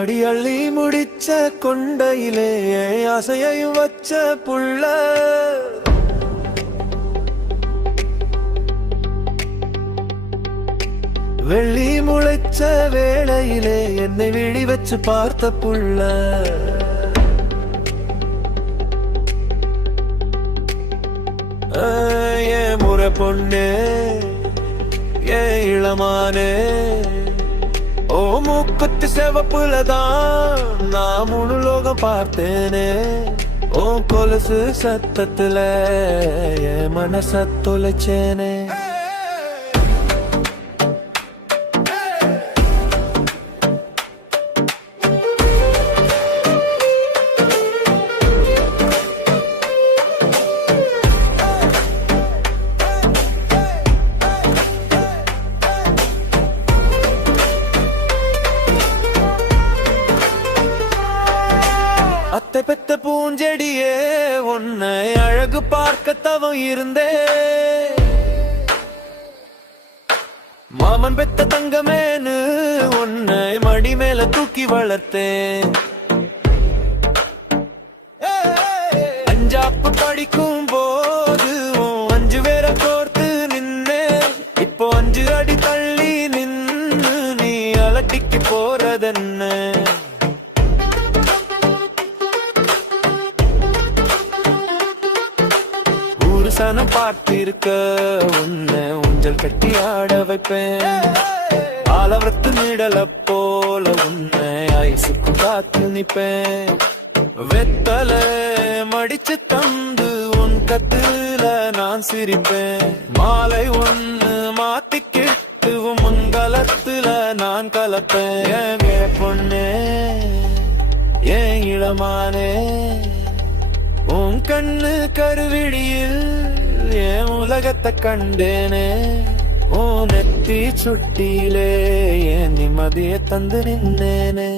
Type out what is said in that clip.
அடி அள்ளி முடிச்ச கொண்டையிலே ஆசையையும் வச்ச புள்ள வெள்ளி முளைச்ச வேளையிலே என்னை விழி வச்சு பார்த்த புள்ள ஏன் முறை பொண்ணு ஏன் இளமானே ஓ மூக்குத்தி செவப்புலதான் நான் முழு லோகம் பார்த்தேனே ஓ கொலுசு சத்தத்துல என் மனச தொலைச்சேனே அத்தை பெத்த பூஞ்செடியே உன்னை அழகு பார்க்க தவம் இருந்தே மாமன் பெத்த தங்கமேனு உன்னை மடி மேல தூக்கி வளர்த்தேன் அஞ்சாப்பு படிக்கும் போது அஞ்சு பேர கோர்த்து நின்னே இப்போ 5 அடி தள்ளி நின்னு நீ அலட்டிக்கு போறதென்ன சனம் பார்த்திருக்க உன்னை ஊஞ்சல் கட்டி ஆட வைப்பேன் ஆலவரத்து நிழல போல உன்னை ஐசுக்கு காத்து நிப்பேன் வெத்தல மடிச்சு தந்து உன் கத்துல நான் சிரிப்பேன் மாலை ஒன்னு மாத்திக்கிட்டு மங்களத்துல நான் கலப்பேன் பொண்ணே ஏன் இளமானே உன் கண்ணு கருவிழியில் என் உலகத்தை கண்டேனே உன் நெத்தி சுட்டியிலே என் நிம்மதியை தந்து நின்னேனே